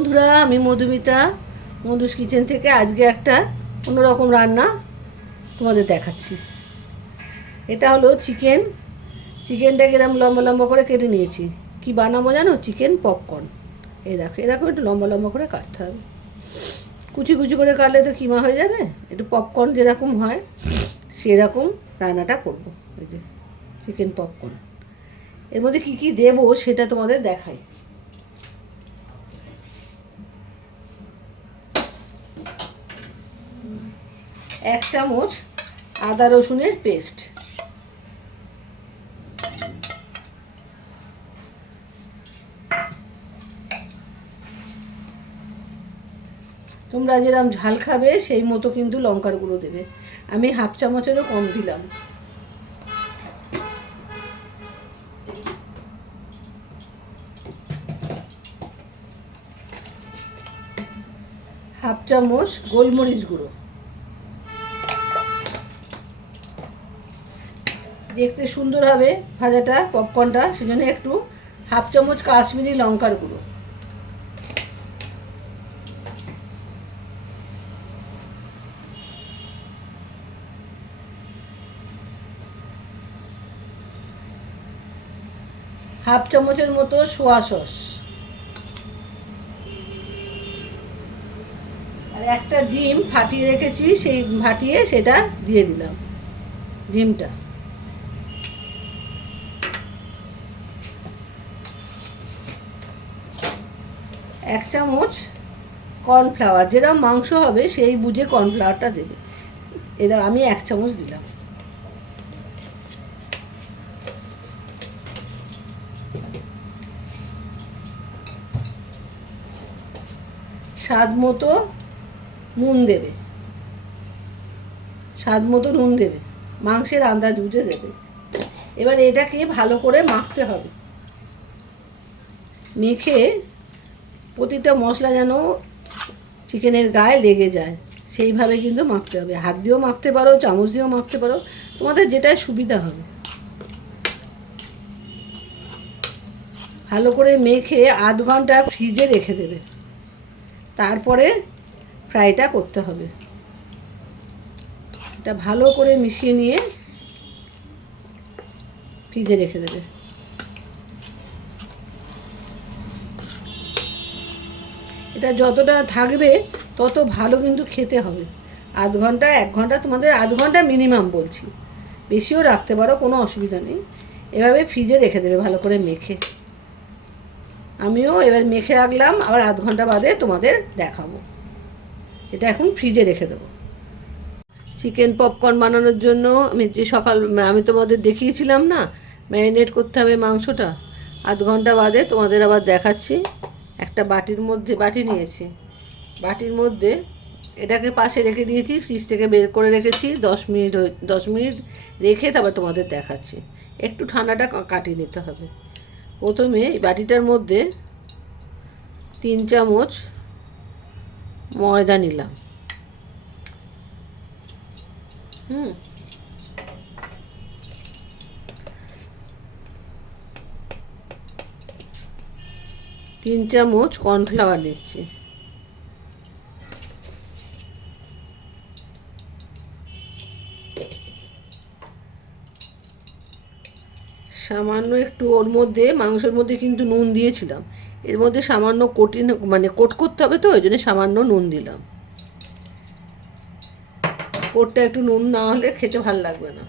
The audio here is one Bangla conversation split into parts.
বন্ধুরা, আমি মধুমিতা মধুস কিচেন থেকে আজকে একটা অন্যরকম রান্না তোমাদের দেখাচ্ছি। এটা হলো চিকেনটাকে এরকম লম্বা লম্বা করে কেটে নিয়েছি। কি বানাবো জানো? Chicken popcorn. এই দেখো, এরকম একটু লম্বা লম্বা করে কাটতে হবে। কুচি কুচি করে কাটলে তো কিমা হয়ে যাবে। একটু পপকর্ন যেরকম হয় সেরকম রান্নাটা করব। এই যে চিকেন পপকর্ন, এর মধ্যে কী কী দেবো সেটা তোমাদের দেখাই। 1 চামচ আদা রসুনের পেস্ট, তোমরা যেরকম ঝাল খাবে সেই মতো কিন্তু লঙ্কার গুঁড়ো দেবে। আমি 1/2 চামচেরও কম দিলাম। হাফ চামচ গোলমরিচ গুঁড়ো, দেখতে সুন্দর হবে ভাজাটা পপকর্নটা, সেজন্য একটু 1/2 চামচ কাশ্মীরি লঙ্কার গুঁড়ো, হাফ চামচের মতো সোয়া সস, আর একটা ডিম ফাটিয়ে রেখেছি, ফাটিয়ে সেটা দিয়ে দিলাম ডিমটা। 1 চামচ কর্নফ্লাওয়ার, যেরকম মাংস হবে সেই বুঝে কর্নফ্লাওয়ারটা দেবে। এটা আমি 1 চামচ দিলাম। স্বাদ মতো নুন দেবে, মাংসের আন্দাজ বুঝে দেবে। এবার এটাকে ভালো করে মাখতে হবে। মেখে প্রতিটা মশলা যেন চিকেনের গায়ে লেগে যায় সেইভাবে কিন্তু মাখতে হবে। হাত দিয়েও মাখতে পারো, চামচ দিয়েও মাখতে পারো, তোমাদের যেটাই সুবিধা হবে। ভালো করে মেখে 1/2 ঘন্টা ফ্রিজে রেখে দেবে, তারপরে ফ্রাইটা করতে হবে। এটা ভালো করে মিশিয়ে নিয়ে ফ্রিজে রেখে দেবে। এটা যতটা থাকবে তত ভালো কিন্তু খেতে হবে। 1/2 ঘন্টা 1 ঘন্টা, তোমাদের 1/2 ঘন্টা মিনিমাম বলছি, বেশিও রাখতে পারো, কোনো অসুবিধা নেই। এভাবে ফ্রিজে রেখে দেবে ভালো করে মেখে। আমিও এবার মেখে রাখলাম, আবার 1/2 ঘন্টা বাদে তোমাদের দেখাবো। এটা এখন ফ্রিজে রেখে দেবো। চিকেন পপকর্ন বানানোর জন্য আমি তোমাদের দেখিয়েছিলাম না, ম্যারিনেট করতে হবে মাংসটা। 1/2 ঘন্টা বাদে তোমাদের আবার দেখাচ্ছি। একটা বাটি নিয়েছি, বাটির মধ্যে এটাকে পাশে রেখে দিয়েছি, ফ্রিজ থেকে বের করে রেখেছি 10 মিনিট রেখে তারপর তোমাদের দেখাচ্ছি। একটু ঠান্ডাটা কাটিয়ে নিতে হবে। প্রথমে এই বাটিটার মধ্যে 3 চামচ ময়দা নিলাম। তিন চামচ কর্নফ্লাওয়ার দিচ্ছি, সামান্য একটু, ওর মধ্যে মাংসের মধ্যে কিন্তু নুন দিয়েছিলাম, এর মধ্যে সামান্য কোট করতে হবে, তো ওই জন্য সামান্য নুন দিলাম। কোটটা একটু নুন না হলে খেতে ভালো লাগবে না।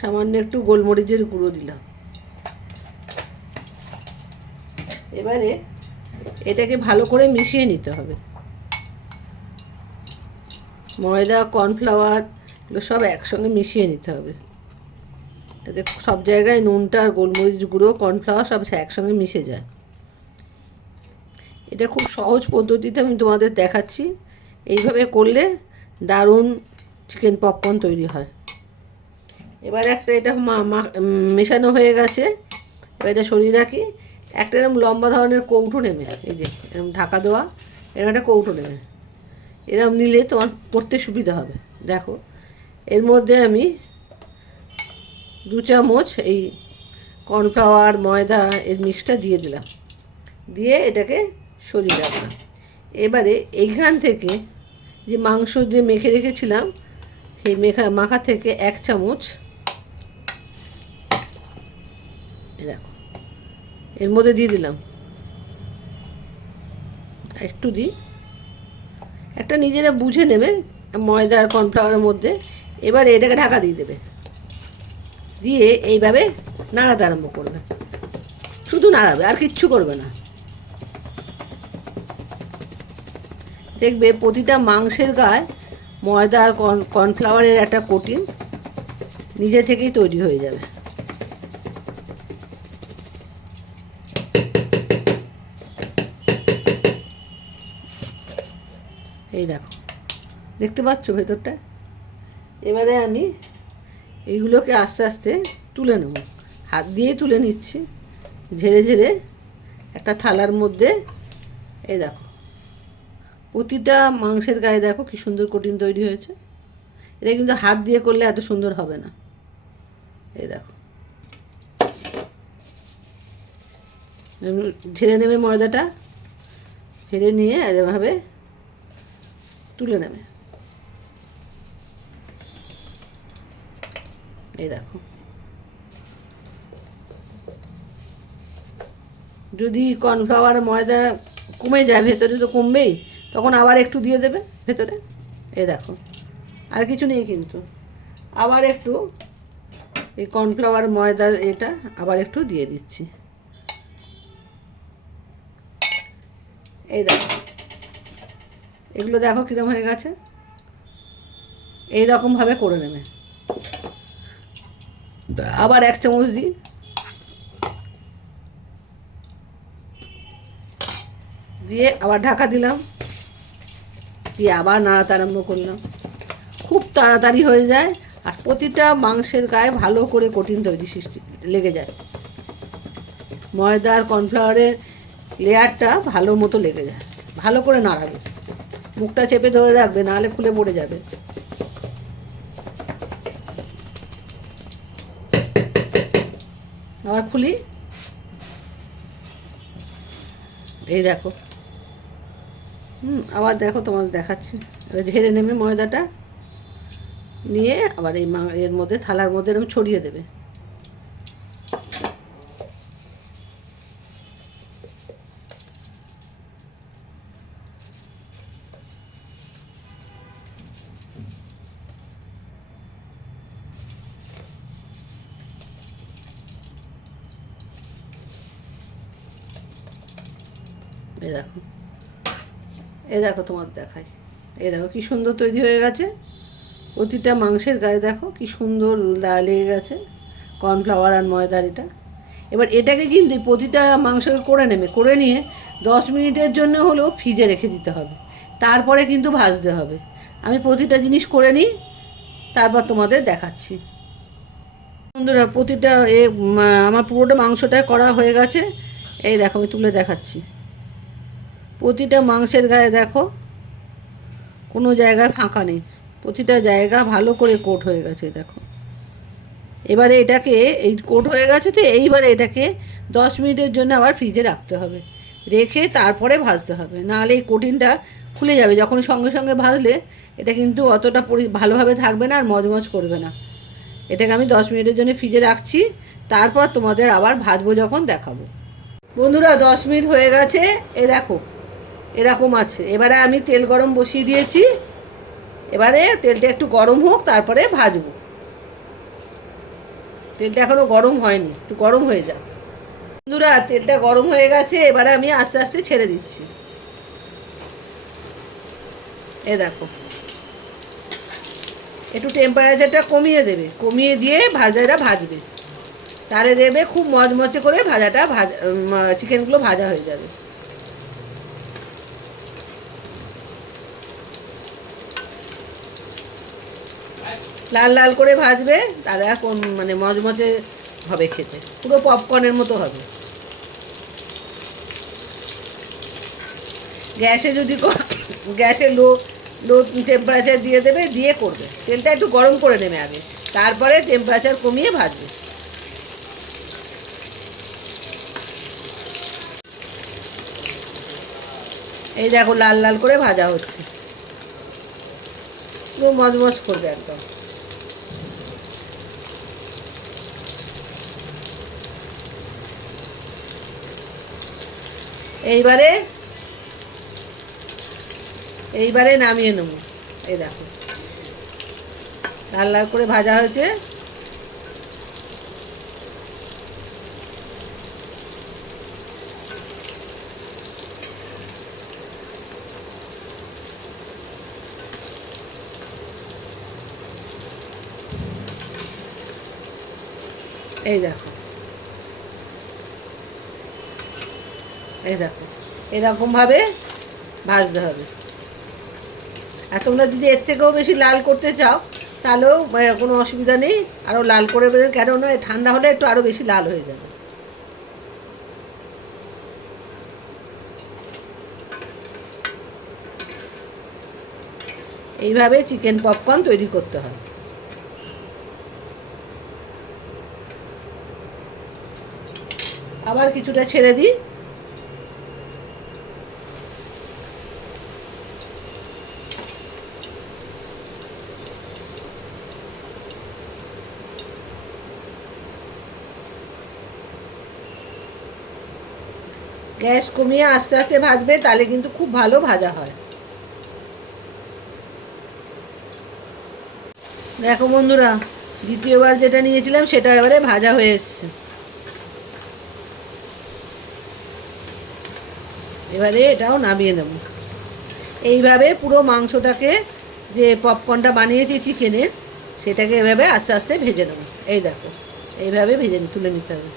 সামান্য একটু গোলমরিচের গুঁড়ো দিলাম। এবারে এটাকে ভালো করে মিশিয়ে নিতে হবে। ময়দা, কর্নফ্লাওয়ার এগুলো সব একসঙ্গে মিশিয়ে নিতে হবে, যাতে সব জায়গায় নুনটা আর গোলমরিচ গুঁড়ো, কর্নফ্লাওয়ার সব একসঙ্গে মিশে যায়। এটা খুব সহজ পদ্ধতিতে আমি তোমাদের দেখাচ্ছি। এইভাবে করলে দারুণ চিকেন পপকর্ন তৈরি হয়। এবার এটা মেশানো হয়ে গেছে, এবার এটা সরিয়ে রাখি। একটা এরকম লম্বা ধরনের কৌটো নেবে, এই যে এরকম ঢাকা দেওয়া, এরকম একটা কৌটো নেবে। এরকম নিলে তোমার পড়তে সুবিধা হবে। দেখো, এর মধ্যে আমি 2 চামচ এই কর্নফ্লাওয়ার ময়দা এর মিক্সটা দিয়ে দিলাম, দিয়ে এটাকে সরিয়ে রাখলাম। এবারে এইখান থেকে যে মাংস যে মেখে রেখেছিলাম সেই মাখা থেকে 1 চামচ দেখো এর মধ্যে দিয়ে দিলাম। একটু দিই, একটা নিজেরা বুঝে নেবে ময়দা আর কর্নফ্লাওয়ারের মধ্যে। এবার এটাকে ঢাকা দিয়ে দেবে, দিয়ে এইভাবে নাড়াতে আরম্ভ করবে, শুধু নাড়াবে আর কিচ্ছু করবে না। দেখবে প্রতিটা মাংসের গায়ে ময়দা আর কর্নফ্লাওয়ারের একটা কোটিং নিজে থেকেই তৈরি হয়ে যাবে। এই দেখো, দেখতে পাচ্ছ ভেতরটা? এবারে আমি এইগুলোকে আস্তে আস্তে তুলে নেব, হাত দিয়েই তুলে নিচ্ছি ঝেড়ে ঝেড়ে একটা থালার মধ্যে। এই দেখো প্রতিটা মাংসের গায়ে দেখো কি সুন্দর কোটিং তৈরি হয়েছে। এটা কিন্তু হাত দিয়ে করলে এত সুন্দর হবে না। এই দেখো ঝেড়ে নেবে ময়দাটা, ঝেড়ে নিয়ে এভাবে তুলে নেবে। এই দেখো, যদি কর্নফ্লাওয়ার ময়দা কমে যায়, ভেতরে তো কমবেই, তখন আবার একটু দিয়ে দেবে ভেতরে। এই দেখো আর কিছু নেই কিন্তু, আবার একটু এই কর্নফ্লাওয়ার ময়দা এটা আবার একটু দিয়ে দিচ্ছি। এই দেখো এগুলো দেখো কীরকম হয়ে গেছে। এইরকমভাবে করে নেবে। আবার 1 চামচ দিই, দিয়ে আবার ঢাকা দিলাম, দিয়ে আবার নাড়াতে আরম্ভ করলাম। খুব তাড়াতাড়ি হয়ে যায় আর প্রতিটা মাংসের গায়ে ভালো করে কোটিং তৈরি সৃষ্টি লেগে যায়। ময়দা আর কর্নফ্লাওয়ারের লেয়ারটা ভালো মতো লেগে যায়। ভালো করে নাড়াবে, মুখটা চেপে ধরে রাখবে, নাহলে খুলে পড়ে যাবে। আবার খুলি, এই দেখো আবার দেখো তোমার দেখাচ্ছি। এবার ঝেড়ে নেবে ময়দাটা, নিয়ে আবার এই এর মধ্যে থালার মধ্যে এরকম ছড়িয়ে দেবে। এই দেখো, এই দেখো তোমার দেখাই, এই দেখো কি সুন্দর তৈরি হয়ে গেছে। প্রতিটা মাংসের গায়ে দেখো কি সুন্দর লেগে গেছে কর্নফ্লাওয়ার আর ময়দার এটা। এবার এটাকে কিন্তু প্রতিটা মাংসকে করে নেবে, করে নিয়ে 10 মিনিটের জন্য হলেও ফ্রিজে রেখে দিতে হবে, তারপরে কিন্তু ভাজতে হবে। আমি প্রতিটা জিনিস করে নিই, তারপর তোমাদের দেখাচ্ছি। বন্ধুরা প্রতিটা আমার পুরোটা মাংসটা করা হয়ে গেছে। এই দেখো আমি তুলে দেখাচ্ছি। প্রতিটা মাংসের গায়ে দেখো কোনো জায়গায় ফাঁকা নেই, প্রতিটা জায়গা ভালো করে কোট হয়ে গেছে দেখো। এবারে এটাকে এই কোট হয়ে গেছে তো, এইবারে এটাকে 10 মিনিটের জন্য আবার ফ্রিজে রাখতে হবে, রেখে তারপরে ভাজতে হবে, নাহলে এই কোটিংটা খুলে যাবে। যখন সঙ্গে সঙ্গে ভাজলে এটা কিন্তু অতটা ভালোভাবে থাকবে না আর মজমজ করবে না। এটাকে আমি 10 মিনিটের জন্য ফ্রিজে রাখছি, তারপর তোমাদের আবার ভাজবো যখন দেখাবো। বন্ধুরা 10 মিনিট হয়ে গেছে, এ দেখো এরকম আছে। এবারে আমি তেল গরম বসিয়ে দিয়েছি, এবারে তেলটা একটু গরম হোক তারপরে ভাজবো। তেলটা এখনও গরম হয়নি, একটু গরম হয়ে যাক। বন্ধুরা তেলটা গরম হয়ে গেছে, এবারে আমি আস্তে আস্তে ছেড়ে দিচ্ছি। এ দেখো একটু টেম্পারেচারটা কমিয়ে দেবে, কমিয়ে দিয়ে ভাজাটা ভাজবে, তাহলে দেবে খুব মচমচে করে ভাজাটা চিকেনগুলো ভাজা হয়ে যাবে। লাল লাল করে ভাজবে, তাহলে মানে মচমচে হবে, খেতে পুরো পপকর্নের মতো হবে। গ্যাসে যদি গ্যাসে লো টেম্পারেচার দিয়ে দেবে, দিয়ে করবে। তেলটা একটু গরম করে নেবে আগে, তারপরে টেম্পারেচার কমিয়ে ভাজবে। এই দেখো লাল লাল করে ভাজা হচ্ছে, পুরো মজমজ করবে একদম। এইবারে এইবারে নামিয়ে নেব। এই দেখো লাল লাল করে ভাজা হয়েছে। এই দেখো, এই দেখো এরকমভাবে ভাজতে হবে। আর তোমরা যদি এর থেকেও বেশি লাল করতে চাও তাহলেও কোনো অসুবিধা নেই, আরও লাল করে দেবে, কেননা ঠান্ডা হলে একটু আরও বেশি লাল হয়ে যাবে। এইভাবে চিকেন পপকর্ন তৈরি করতে হয়। আবার কিছুটা ছেড়ে দিই। গ্যাস কমিয়ে আস্তে আস্তে ভাজবে, তাহলে কিন্তু খুব ভালো ভাজা হয়। দেখো বন্ধুরা, দ্বিতীয়বার যেটা নিয়েছিলাম সেটা এবারে ভাজা হয়ে এসছে। এবারে এটাও নামিয়ে নেব। এইভাবে পুরো মাংসটাকে, যে পপকর্নটা বানিয়েছি চিকেনের, সেটাকে এভাবে আস্তে আস্তে ভেজে নেব। এই দেখো এইভাবে ভেজে তুলে নিতে হবে।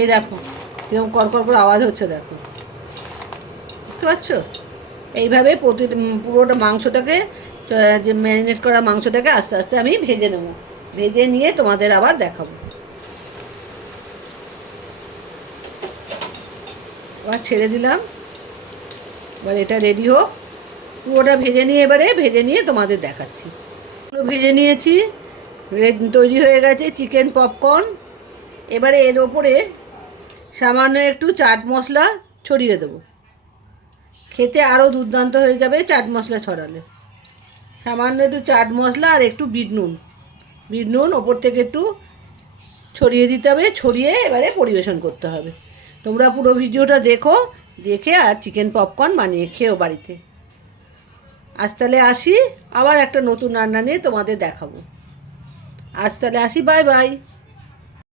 এই দেখো কিরকম কড়কড় করে আওয়াজ হচ্ছে, দেখো বুঝতে পারছো? এইভাবে পুরোটা মাংসটাকে, যে ম্যারিনেট করা মাংসটাকে আস্তে আস্তে আমি ভেজে নেব। ভেজে নিয়ে তোমাদের আবার দেখাবো। আবার ছেড়ে দিলাম। এবার এটা রেডি হোক, পুরোটা ভেজে নিয়ে, এবারে ভেজে নিয়ে তোমাদের দেখাচ্ছি। পুরো ভেজে নিয়েছি, তৈরি হয়ে গেছে চিকেন পপকর্ন। এবারে এর ওপরে সামান্য একটু চাট মশলা ছড়িয়ে দেবো। খেতে আরও দুর্দান্ত হয়ে যাবে চাট মশলা ছড়ালে। সামান্য একটু চাট মশলা আর একটু বিট নুন ওপর থেকে একটু ছড়িয়ে দিতে হবে। ছড়িয়ে এবারে পরিবেশন করতে হবে। তোমরা পুরো ভিডিওটা দেখো, দেখে আর চিকেন পপকর্ন বানিয়ে খেও বাড়িতে। আজ তাহলে আসি, আবার একটা নতুন রান্না নিয়ে তোমাদের দেখাবো। আজ তাহলে আসি, বাই বাই।